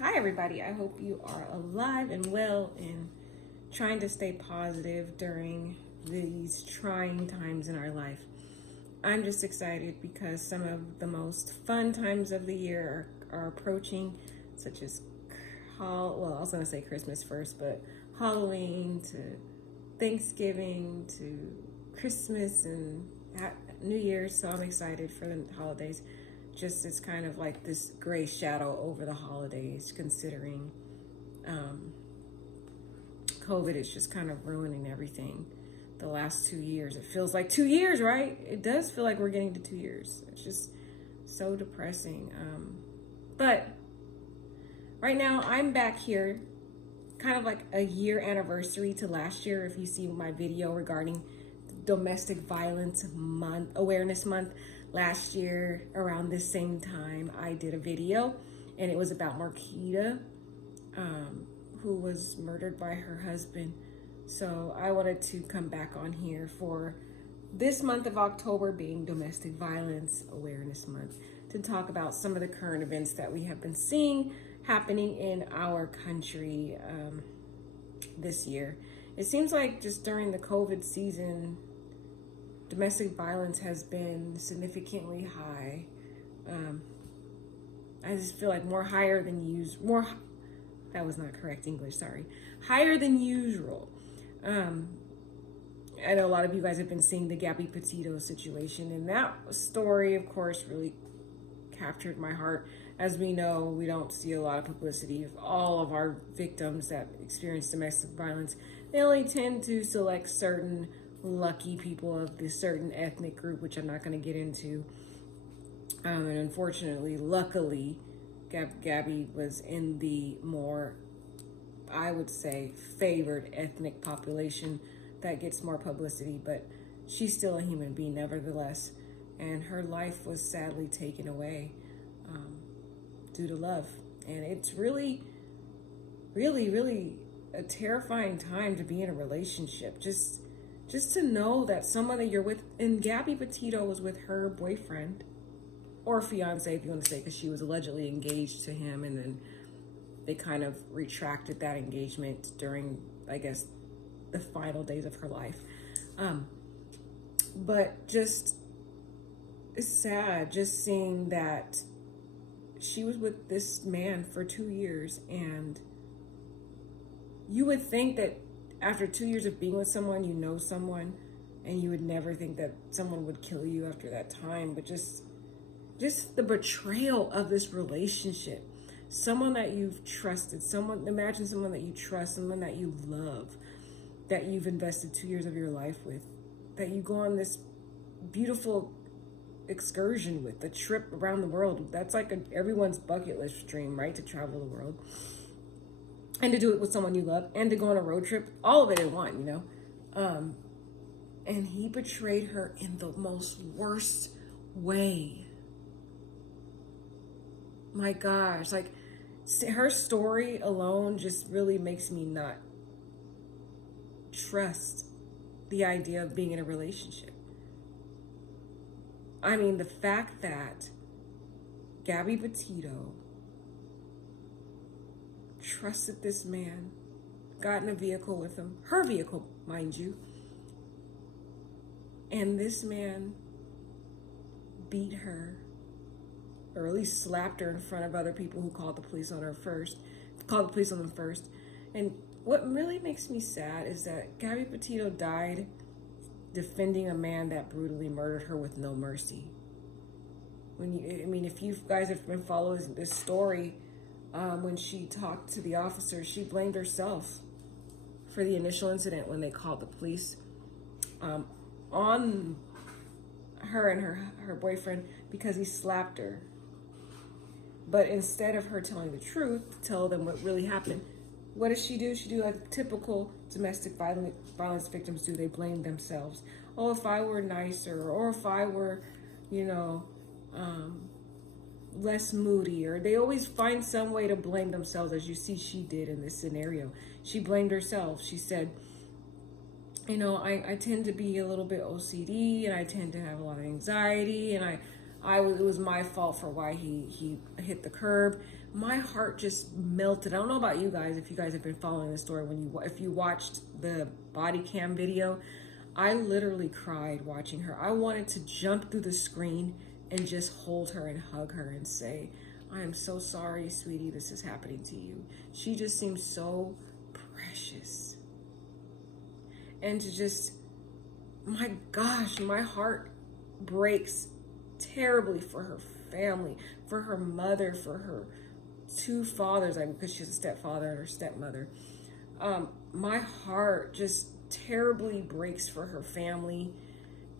Hi, everybody. I hope you are alive and well and trying to stay positive during these trying times in our life. I'm just excited because some of the most fun times of the year are approaching, such as, I was going to say Christmas first, but Halloween to Thanksgiving to Christmas and New Year's. So I'm excited for the holidays. Just it's kind of like this gray shadow over the holidays, considering COVID is just kind of ruining everything. The last 2 years, it feels like 2 years, right? It does feel like we're getting to 2 years. It's just so depressing. But right now, I'm back here, kind of like a year anniversary to last year. If you see my video regarding Domestic Violence Month, Awareness Month, last year around this same time, I did a video, and it was about Marquita, who was murdered by her husband. So I wanted to come back on here for this month of October being Domestic Violence Awareness Month to talk about some of the current events that we have been seeing happening in our country this year. It seems like just during the COVID season, domestic violence has been significantly high. I just feel like higher than usual. That was not correct English, sorry. Higher than usual. I know a lot of you guys have been seeing the Gabby Petito situation, and that story, of course, really captured my heart. As we know, we don't see a lot of publicity of all of our victims that experience domestic violence. They only tend to select certain lucky people of this certain ethnic group, which I'm not going to get into. And unfortunately, luckily, Gabby was in the more, I would say, favored ethnic population that gets more publicity, but she's still a human being nevertheless. And her life was sadly taken away due to love. And it's really, really, really a terrifying time to be in a relationship. Just to know that someone that you're with, and Gabby Petito was with her boyfriend, or fiance if you want to say, because she was allegedly engaged to him, and then they kind of retracted that engagement during, I guess, the final days of her life. But just, it's sad just seeing that she was with this man for 2 years, and you would think that after 2 years of being with someone, you know someone, and you would never think that someone would kill you after that time. But just the betrayal of this relationship, someone that you've trusted, imagine someone that you trust, someone that you love, that you've invested 2 years of your life with, that you go on this beautiful excursion with, a trip around the world. That's like everyone's bucket list dream, right? To travel the world. And to do it with someone you love, and to go on a road trip, all of it in one, you know? And he betrayed her in the most worst way. My gosh, like, her story alone just really makes me not trust the idea of being in a relationship. I mean, the fact that Gabby Petito trusted this man, got in a vehicle with him, her vehicle, mind you, and this man beat her, or at least slapped her in front of other people who called the police on them first. And what really makes me sad is that Gabby Petito died defending a man that brutally murdered her with no mercy. If you guys have been following this story, when she talked to the officer, she blamed herself for the initial incident when they called the police on her and her boyfriend because he slapped her. But instead of her telling the truth, to tell them what really happened, what does she do? She do like typical domestic violence victims do. They blame themselves. Oh, if I were nicer, or if I were, less moody, or they always find some way to blame themselves, as you see she did in this scenario. She blamed herself. She said, I tend to be a little bit OCD, and I tend to have a lot of anxiety, and it was my fault for why he hit the curb. my heart just melted. I don't know about you guys, if you guys have been following the story, if you watched the body cam video, I literally cried watching her. I wanted to jump through the screen and just hold her and hug her and say, I am so sorry, sweetie, this is happening to you. She just seems so precious. And to just, my gosh, my heart breaks terribly for her family, for her mother, for her two fathers, because she's a stepfather and her stepmother. My heart just terribly breaks for her family.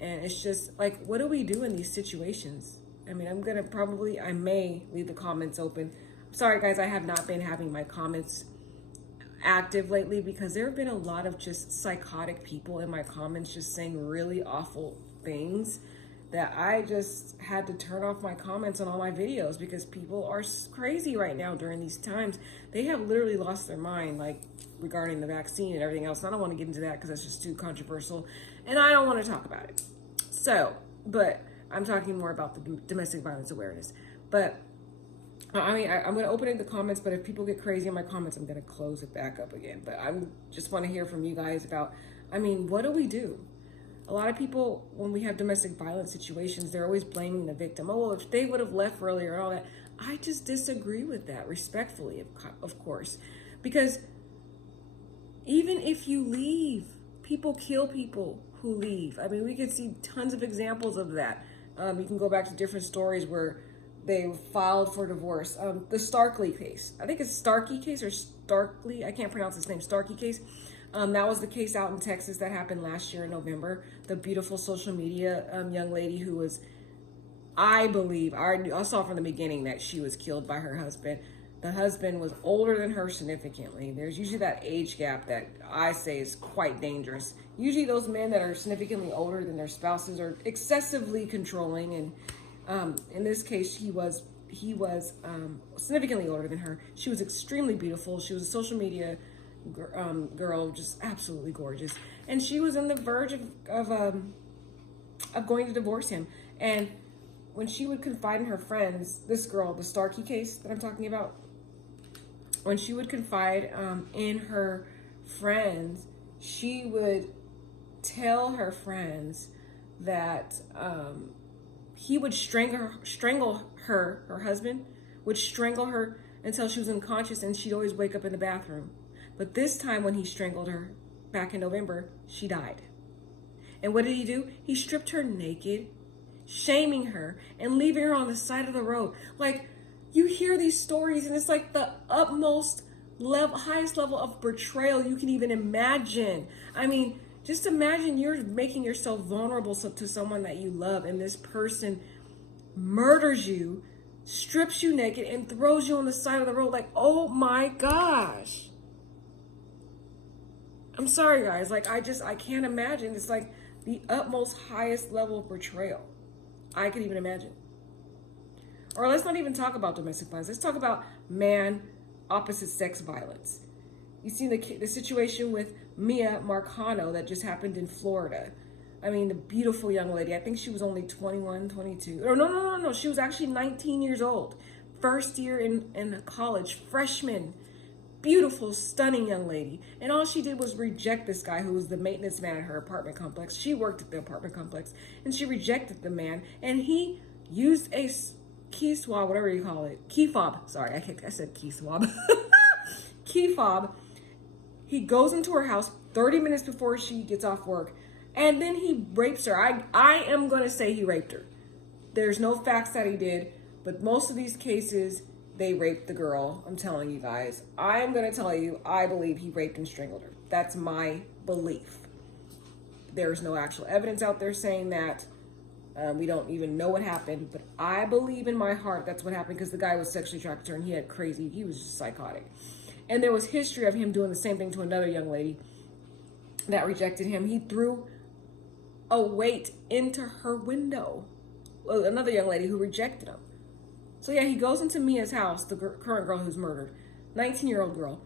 And it's just like, what do we do in these situations? I mean, I may leave the comments open. Sorry guys, I have not been having my comments active lately because there have been a lot of just psychotic people in my comments just saying really awful things that I just had to turn off my comments on all my videos because people are crazy right now during these times. They have literally lost their mind, like regarding the vaccine and everything else. And I don't want to get into that because that's just too controversial and I don't want to talk about it. So, but I'm talking more about the domestic violence awareness. But I mean, I'm going to open it in the comments, but if people get crazy in my comments, I'm going to close it back up again. But I just want to hear from you guys about, I mean, what do we do? A lot of people, when we have domestic violence situations, they're always blaming the victim. Oh, well, if they would have left earlier and all that. I just disagree with that, respectfully, of course. Because even if you leave, people kill people who leave. I mean, we can see tons of examples of that. You can go back to different stories where they filed for divorce. The Starkey case. I think it's Starkey case or Starkey. I can't pronounce his name. Starkey case. That was the case out in Texas that happened last year in November. The beautiful social media young lady who was, I believe, I saw from the beginning that she was killed by her husband. The husband was older than her significantly. There's usually that age gap that I say is quite dangerous. Usually those men that are significantly older than their spouses are excessively controlling. And in this case, he was significantly older than her. She was extremely beautiful. She was a social media girl, just absolutely gorgeous. And she was on the verge of going to divorce him. And when she would confide in her friends, this girl, the Starkey case that I'm talking about, when she would confide in her friends, she would tell her friends that he would strangle her husband would strangle her until she was unconscious, and she'd always wake up in the bathroom. But this time when he strangled her back in November, she died. And what did he do? He stripped her naked, shaming her and leaving her on the side of the road. Like, you hear these stories and it's like the utmost highest level of betrayal you can even imagine. I mean, just imagine you're making yourself vulnerable to someone that you love, and this person murders you, strips you naked, and throws you on the side of the road. Like, oh my gosh. I'm sorry, guys. Like, I can't imagine. It's like the utmost highest level of betrayal I could even imagine. Or let's not even talk about domestic violence. Let's talk about man opposite sex violence. You see the situation with Mia Marcano that just happened in Florida. I mean, the beautiful young lady. I think she was only 21, 22. Or no. She was actually 19 years old. First year in college, freshman. Beautiful, stunning young lady. And all she did was reject this guy who was the maintenance man at her apartment complex. She worked at the apartment complex, and she rejected the man. And he used a key swab, whatever you call it. Key fob. Sorry, I said key swab. Key fob. He goes into her house 30 minutes before she gets off work, and then he rapes her. I am going to say he raped her. There's no facts that he did, but most of these cases, they raped the girl. I'm telling you guys. I am going to tell you, I believe he raped and strangled her. That's my belief. There's no actual evidence out there saying that. We don't even know what happened, but I believe in my heart that's what happened, because the guy was sexually attracted to her and he was just psychotic. And there was history of him doing the same thing to another young lady that rejected him. He threw a weight into her window. Well, another young lady who rejected him. So yeah, he goes into Mia's house, the current girl who's murdered, 19-year-old girl,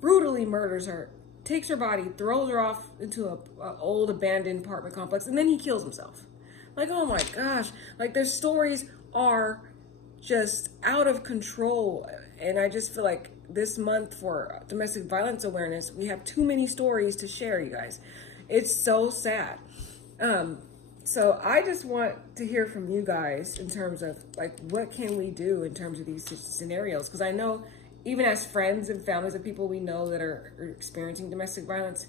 brutally murders her, takes her body, throws her off into a old abandoned apartment complex, and then he kills himself. Like, oh my gosh. Like, their stories are just out of control. And I just feel like this month for domestic violence awareness, we have too many stories to share, you guys. It's so sad. So I just want to hear from you guys in terms of like, what can we do in terms of these scenarios? Because I know even as friends and families of people we know that are experiencing domestic violence,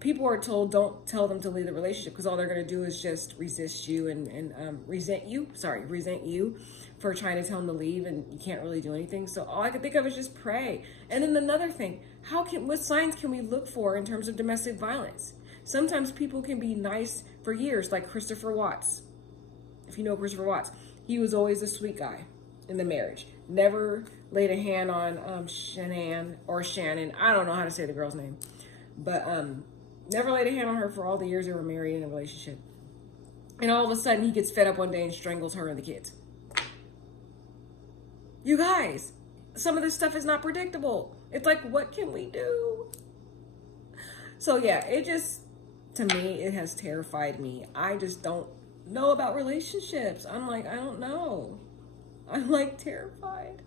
people are told don't tell them to leave the relationship because all they're going to do is just resist you and resent you for trying to tell them to leave, and you can't really do anything. So all I could think of is just pray. And then another thing, what signs can we look for in terms of domestic violence? Sometimes people can be nice for years, like Christopher Watts. If you know Christopher Watts, he was always a sweet guy in the marriage. Never laid a hand on Shannon. I don't know how to say the girl's name, but never laid a hand on her for all the years they were married in a relationship. And all of a sudden, he gets fed up one day and strangles her and the kids. You guys, some of this stuff is not predictable. It's like, what can we do? So yeah, to me, it has terrified me. I just don't know about relationships. I'm like, I don't know. I'm like terrified.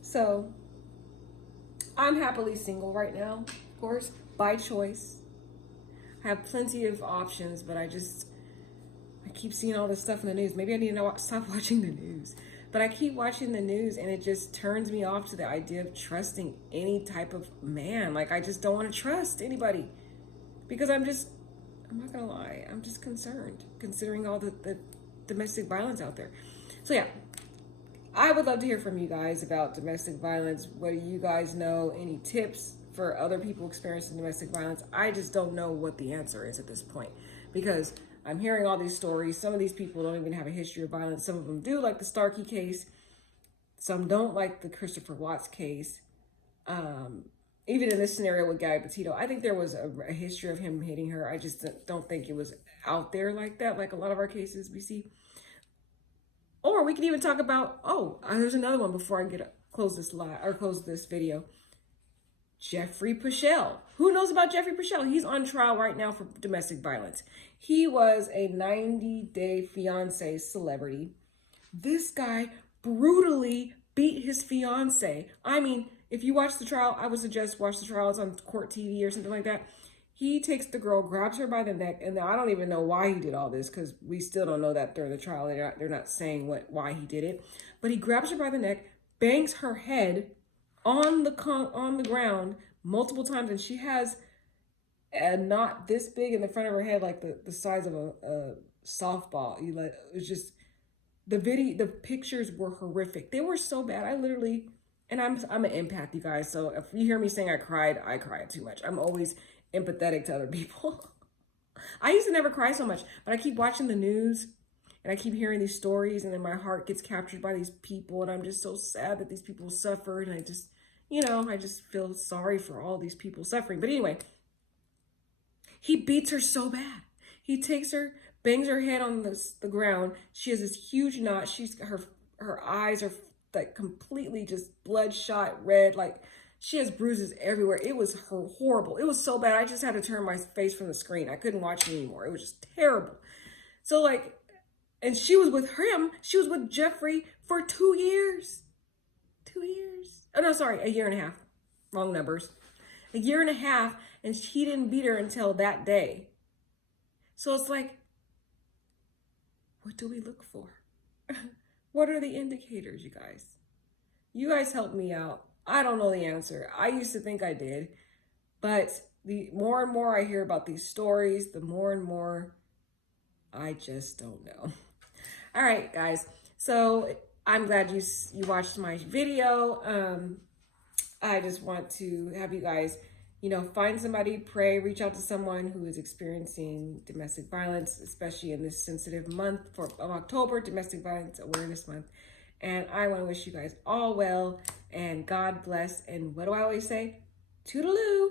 So I'm happily single right now, of course, by choice. I have plenty of options, but I keep seeing all this stuff in the news. Maybe I need to stop watching the news. But I keep watching the news and it just turns me off to the idea of trusting any type of man. Like, I just don't want to trust anybody because I'm not going to lie, I'm just concerned considering all the domestic violence out there. So yeah, I would love to hear from you guys about domestic violence. What do you guys know? Any tips for other people experiencing domestic violence? I just don't know what the answer is at this point because I'm hearing all these stories. Some of these people don't even have a history of violence. Some of them do, like the Starkey case. Some don't, like the Christopher Watts case. Even in this scenario with Gabby Petito, I think there was a history of him hitting her. I just don't think it was out there like that, like a lot of our cases we see. Or we could even talk about, there's another one before I close this video. Jeffrey Pichel. Who knows about Jeffrey Pichel? He's on trial right now for domestic violence. He was a 90-day fiance celebrity. This guy brutally beat his fiance. I mean, if you watch the trial, I would suggest watch the trial. It's on Court TV or something like that. He takes the girl, grabs her by the neck, and I don't even know why he did all this because we still don't know that during the trial. They're not saying why he did it. But he grabs her by the neck, bangs her head on the ground multiple times, and she has a knot this big in the front of her head, like the size of a softball. It's just the pictures were horrific. They were so bad. I literally, and I'm an empath, you guys. So if you hear me saying I cried too much. I'm always empathetic to other people. I used to never cry so much, but I keep watching the news and I keep hearing these stories, and then my heart gets captured by these people, and I'm just so sad that these people suffered, and I just feel sorry for all these people suffering. But anyway, he beats her so bad. He takes her, bangs her head on the ground. She has this huge knot. Her eyes are like completely just bloodshot red. Like, she has bruises everywhere. It was horrible. It was so bad. I just had to turn my face from the screen. I couldn't watch it anymore. It was just terrible. So like, and she was with him. She was with Jeffrey for 2 years. 2 years. Oh, no, sorry. 1.5 years. Wrong numbers. 1.5 years. And he didn't beat her until that day. So it's like, what do we look for? What are the indicators, you guys? You guys help me out. I don't know the answer. I used to think I did. But the more and more I hear about these stories, the more and more I just don't know. All right, guys. So I'm glad you watched my video. I just want to have you guys, find somebody, pray, reach out to someone who is experiencing domestic violence, especially in this sensitive month of October, Domestic Violence Awareness Month. And I want to wish you guys all well and God bless. And what do I always say? Toodaloo.